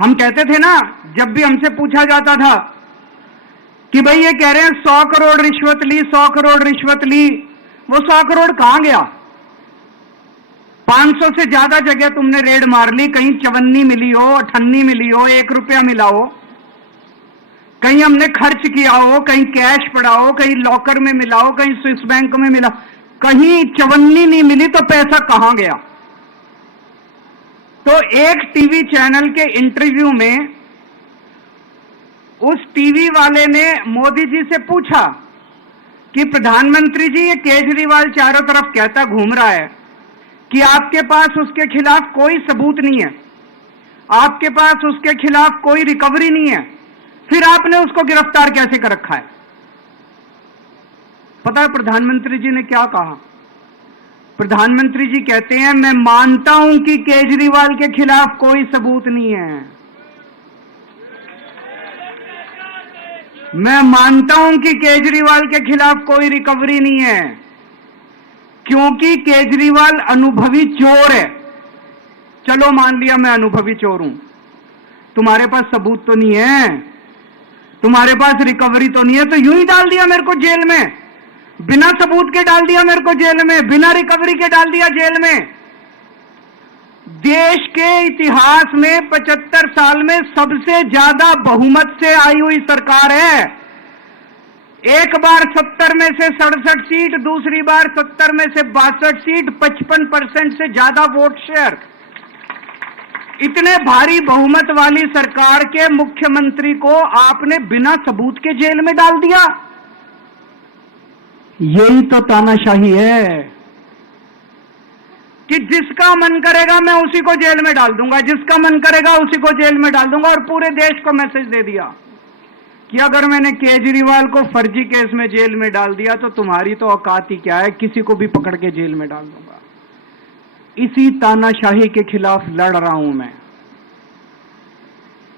हम कहते थे ना, जब भी हमसे पूछा जाता था कि भाई ये कह रहे हैं 100 करोड़ रिश्वत ली, 100 करोड़ रिश्वत ली, वो 100 करोड़ कहां गया? 500 से ज्यादा जगह तुमने रेड मार ली, कहीं चवन्नी मिली हो, अठन्नी मिली हो, 1 रुपया मिला हो, कहीं हमने खर्च किया हो, कहीं कैश पड़ा हो, कहीं लॉकर में मिला हो, कहीं स्विस बैंक में मिला, कहीं चवन्नी नहीं मिली, तो पैसा कहां गया? तो एक टीवी चैनल के इंटरव्यू में उस टीवी वाले ने मोदी जी से पूछा कि प्रधानमंत्री जी, ये केजरीवाल चारों तरफ कहता घूम रहा है कि आपके पास उसके खिलाफ कोई सबूत नहीं है, आपके पास उसके खिलाफ कोई रिकवरी नहीं है, फिर आपने उसको गिरफ्तार कैसे कर रखा है? पता है प्रधानमंत्री जी ने क्या कहा? प्रधानमंत्री जी कहते हैं, मैं मानता हूं कि केजरीवाल के खिलाफ कोई सबूत नहीं है, मैं मानता हूं कि केजरीवाल के खिलाफ कोई रिकवरी नहीं है, क्योंकि केजरीवाल अनुभवी चोर है। चलो मान लिया मैं अनुभवी चोर हूं, तुम्हारे पास सबूत तो नहीं है, तुम्हारे पास रिकवरी तो नहीं है, तो यूं ही डाल दिया मेरे को जेल में, बिना सबूत के डाल दिया मेरे को जेल में, बिना रिकवरी के डाल दिया जेल में। देश के इतिहास में 75 साल में सबसे ज्यादा बहुमत से आई हुई सरकार है। एक बार 70 में से 67 सीट, दूसरी बार 70 में से 62 सीट, 55% से ज्यादा वोट शेयर। इतने भारी बहुमत वाली सरकार के मुख्यमंत्री को आपने बिना सबूत के जेल में डाल दिया। यही तो तानाशाही है कि जिसका मन करेगा मैं उसी को जेल में डाल दूंगा, जिसका मन करेगा उसी को जेल में डाल दूंगा। और पूरे देश को मैसेज दे दिया कि अगर मैंने केजरीवाल को फर्जी केस में जेल में डाल दिया तो तुम्हारी तो औकात ही क्या है, किसी को भी पकड़ के जेल में डाल दूंगा। इसी तानाशाही के खिलाफ लड़ रहा हूं मैं,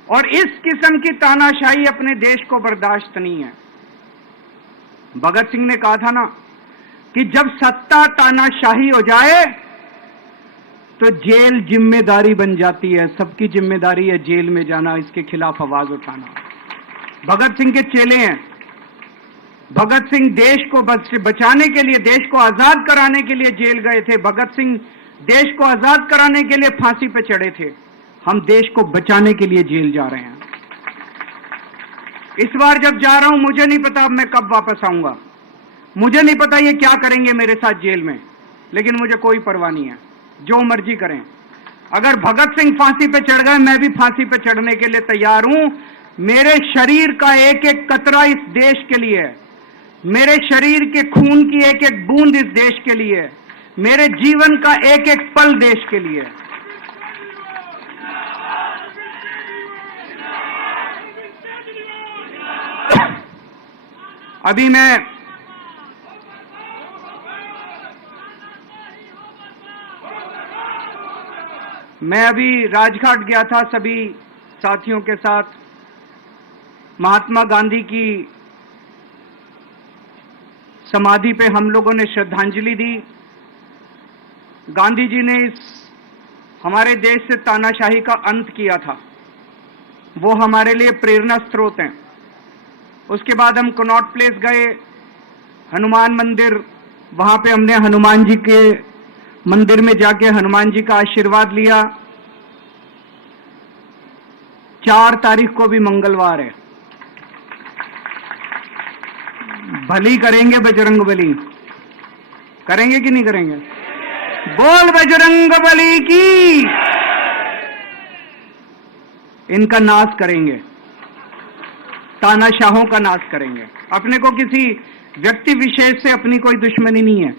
और इस किस्म की तानाशाही अपने देश को बर्दाश्त नहीं है। भगत सिंह ने कहा था ना कि जब सत्ता तानाशाही हो जाए तो जेल जिम्मेदारी बन जाती है, सबकी जिम्मेदारी है जेल में जाना, इसके खिलाफ आवाज उठाना। भगत सिंह के चेले हैं। भगत सिंह देश को बचाने के लिए, देश को आजाद कराने के लिए जेल गए थे। भगत सिंह देश को आजाद कराने के लिए फांसी पे चढ़े थे। हम देश को बचाने के लिए जेल जा रहे हैं। इस बार जब जा रहा हूं, मुझे नहीं पता अब मैं कब वापस आऊंगा, मुझे नहीं पता ये क्या करेंगे मेरे साथ जेल में, लेकिन मुझे कोई परवाह नहीं है, जो मर्जी करें। अगर भगत सिंह फांसी पे चढ़ गए, मैं भी फांसी पे चढ़ने के लिए तैयार हूं। मेरे शरीर का एक एक कतरा इस देश के लिए है, मेरे शरीर के खून की एक एक बूंद इस देश के लिए है, मेरे जीवन का एक एक पल देश के लिए है। अभी मैं अभी राजघाट गया था सभी साथियों के साथ। महात्मा गांधी की समाधि पे हम लोगों ने श्रद्धांजलि दी। गांधी जी ने इस हमारे देश से तानाशाही का अंत किया था, वो हमारे लिए प्रेरणा स्रोत हैं। उसके बाद हम कनॉट प्लेस गए, हनुमान मंदिर, वहां पे हमने हनुमान जी के मंदिर में जाके हनुमान जी का आशीर्वाद लिया। 4 तारीख को भी मंगलवार है, भली करेंगे बजरंगबली, करेंगे कि नहीं करेंगे? बोल बजरंगबली की। इनका नाश करेंगे, तानाशाहों का नाश करेंगे। अपने को किसी व्यक्ति विशेष से अपनी कोई दुश्मनी नहीं है,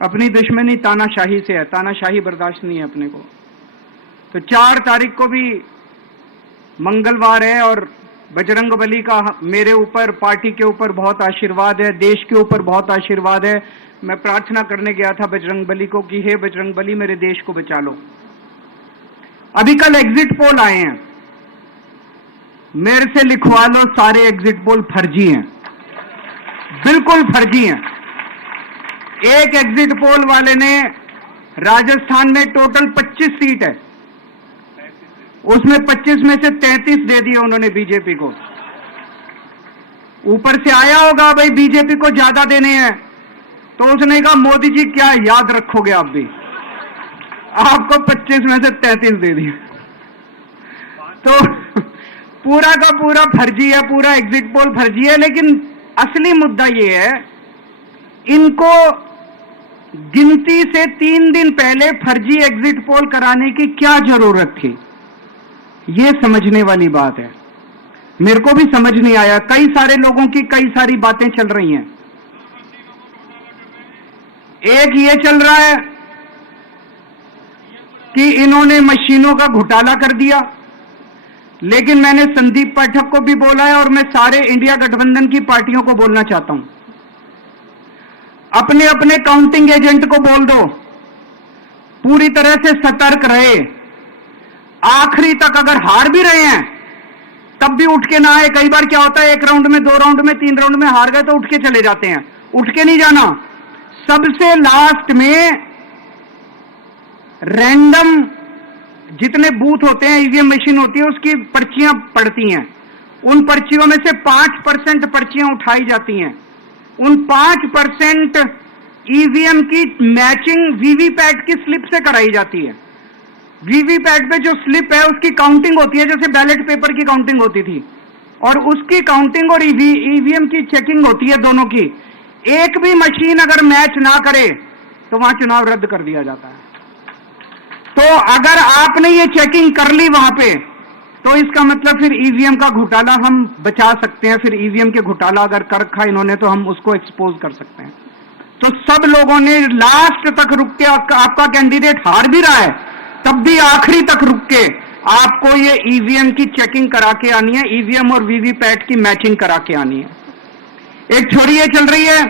अपनी दुश्मनी तानाशाही से है, तानाशाही बर्दाश्त नहीं है अपने को। तो 4 तारीख को भी मंगलवार है और बजरंगबली का मेरे ऊपर, पार्टी के ऊपर बहुत आशीर्वाद है, देश के ऊपर बहुत आशीर्वाद है। मैं प्रार्थना करने गया था बजरंगबली को कि हे बजरंगबली, मेरे देश को बचा लो। अभी कल एग्जिट पोल आए हैं, मेरे से लिखवा लो, सारे एग्जिट पोल फर्जी हैं, बिल्कुल फर्जी हैं। एक एग्जिट पोल वाले ने राजस्थान में टोटल 25 सीट है, उसमें 25 में से 33 दे दिए उन्होंने बीजेपी को। ऊपर से आया होगा भाई बीजेपी को ज्यादा देने हैं, तो उसने कहा मोदी जी क्या याद रखोगे आप भी, आपको 25 में से 33 दे दिए। तो पूरा का पूरा फर्जी है, पूरा एग्जिट पोल फर्जी है। लेकिन असली मुद्दा यह है, इनको गिनती से 3 दिन पहले फर्जी एग्जिट पोल कराने की क्या जरूरत थी, यह समझने वाली बात है। मेरे को भी समझ नहीं आया। कई सारे लोगों की कई सारी बातें चल रही हैं। एक ये चल रहा है कि इन्होंने मशीनों का घोटाला कर दिया, लेकिन मैंने संदीप पाठक को भी बोला है और मैं सारे इंडिया गठबंधन की पार्टियों को बोलना चाहता हूं, अपने अपने काउंटिंग एजेंट को बोल दो पूरी तरह से सतर्क रहे। आखिरी तक अगर हार भी रहे हैं तब भी उठ के ना आए। कई बार क्या होता है, 1 राउंड में, 2 राउंड में, 3 राउंड में हार गए तो उठ के चले जाते हैं। उठ के नहीं जाना। सबसे लास्ट में रैंडम जितने बूथ होते हैं, ईवीएम मशीन होती है, उसकी पर्चियां पड़ती हैं। उन पर्चियों में से 5% पर्चियां उठाई जाती हैं। उन 5% ईवीएम की मैचिंग वीवीपैट की स्लिप से कराई जाती है। वीवीपैट पे जो स्लिप है उसकी काउंटिंग होती है, जैसे बैलेट पेपर की काउंटिंग होती थी, और उसकी काउंटिंग और ईवीएम की चेकिंग होती है दोनों की। एक भी मशीन अगर मैच ना करे तो वहां चुनाव रद्द कर दिया जाता है। तो अगर आपने ये चेकिंग कर ली वहां पे, तो इसका मतलब फिर ईवीएम का घोटाला हम बचा सकते हैं। फिर ईवीएम के घोटाला अगर कर रखा इन्होंने तो हम उसको एक्सपोज कर सकते हैं। तो सब लोगों ने लास्ट तक रुक के, आपका कैंडिडेट हार भी रहा है तब भी आखिरी तक रुक के आपको ये ईवीएम की चेकिंग करा के आनी है, ईवीएम और वीवीपैट की मैचिंग करा के आनी है। एक थ्योरी ये चल रही है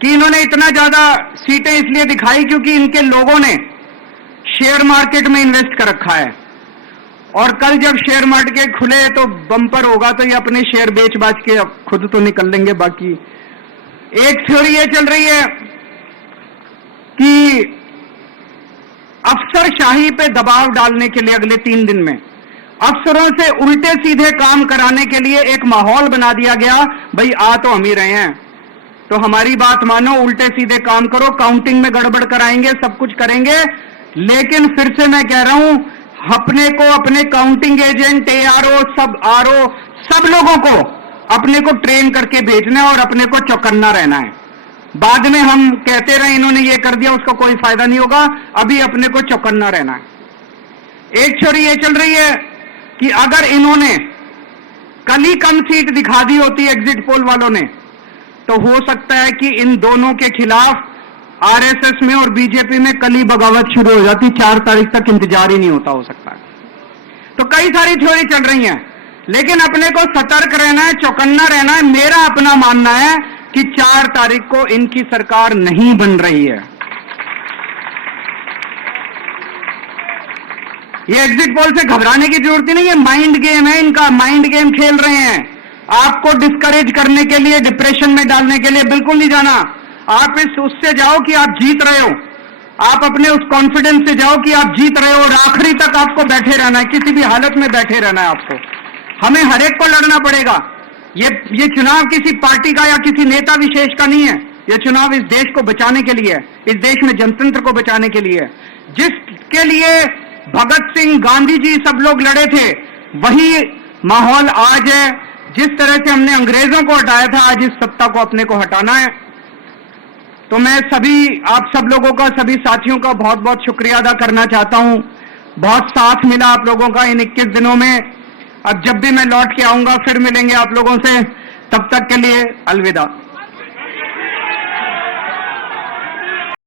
कि इन्होंने इतना ज्यादा सीटें इसलिए दिखाई क्योंकि इनके लोगों ने शेयर मार्केट में इन्वेस्ट कर रखा है, और कल जब शेयर मार्केट खुले तो बम्पर होगा, तो ये अपने शेयर बेच बाच के अब खुद तो निकल लेंगे। बाकी एक थ्योरी ये चल रही है कि अफसरशाही पे दबाव डालने के लिए अगले 3 दिन में अफसरों से उल्टे सीधे काम कराने के लिए एक माहौल बना दिया गया। भाई आ तो हम ही रहे हैं, तो हमारी बात मानो, उल्टे सीधे काम करो, काउंटिंग में गड़बड़ कराएंगे, सब कुछ करेंगे। लेकिन फिर से मैं कह रहा हूं, अपने को, अपने काउंटिंग एजेंट, एआरओ, सब आरओ, सब लोगों को अपने को ट्रेन करके भेजना है और अपने को चौकन्ना रहना है। बाद में हम कहते रहे इन्होंने ये कर दिया, उसका कोई फायदा नहीं होगा। अभी अपने को चौकन्ना रहना है। एक थ्योरी ये चल रही है कि अगर इन्होंने कल ही कम सीट दिखा दी होती एग्जिट पोल वालों ने, तो हो सकता है कि इन दोनों के खिलाफ आरएसएस में और बीजेपी में कल ही बगावत शुरू हो जाती। 4 तारीख तक इंतजार ही नहीं होता, हो सकता है। तो कई सारी थ्योरी चल रही हैं, लेकिन अपने को सतर्क रहना है, चौकन्ना रहना है। मेरा अपना मानना है कि 4 तारीख को इनकी सरकार नहीं बन रही है। ये एग्जिट पोल से घबराने की जरूरत नहीं है, माइंड गेम है इनका, माइंड गेम खेल रहे हैं। आपको डिस्करेज करने के लिए, डिप्रेशन में डालने के लिए बिल्कुल नहीं जाना। आप उससे जाओ कि आप जीत रहे हो, आप अपने उस कॉन्फिडेंस से जाओ कि आप जीत रहे हो, और आखिरी तक आपको बैठे रहना है, किसी भी हालत में बैठे रहना है आपको। हमें हर एक को लड़ना पड़ेगा। ये चुनाव किसी पार्टी का या किसी नेता विशेष का नहीं है। ये चुनाव इस देश को बचाने के लिए है, इस देश में जनतंत्र को बचाने के लिए है। जिसके लिए भगत सिंह, गांधी जी सब लोग लड़े थे, वही माहौल आज है। जिस तरह से हमने अंग्रेजों को हटाया था, आज इस सत्ता को अपने को हटाना है। तो मैं आप सब लोगों का, सभी साथियों का बहुत बहुत शुक्रिया अदा करना चाहता हूं। बहुत साथ मिला आप लोगों का इन 21 दिनों में। अब जब भी मैं लौट के आऊंगा फिर मिलेंगे आप लोगों से। तब तक के लिए अलविदा।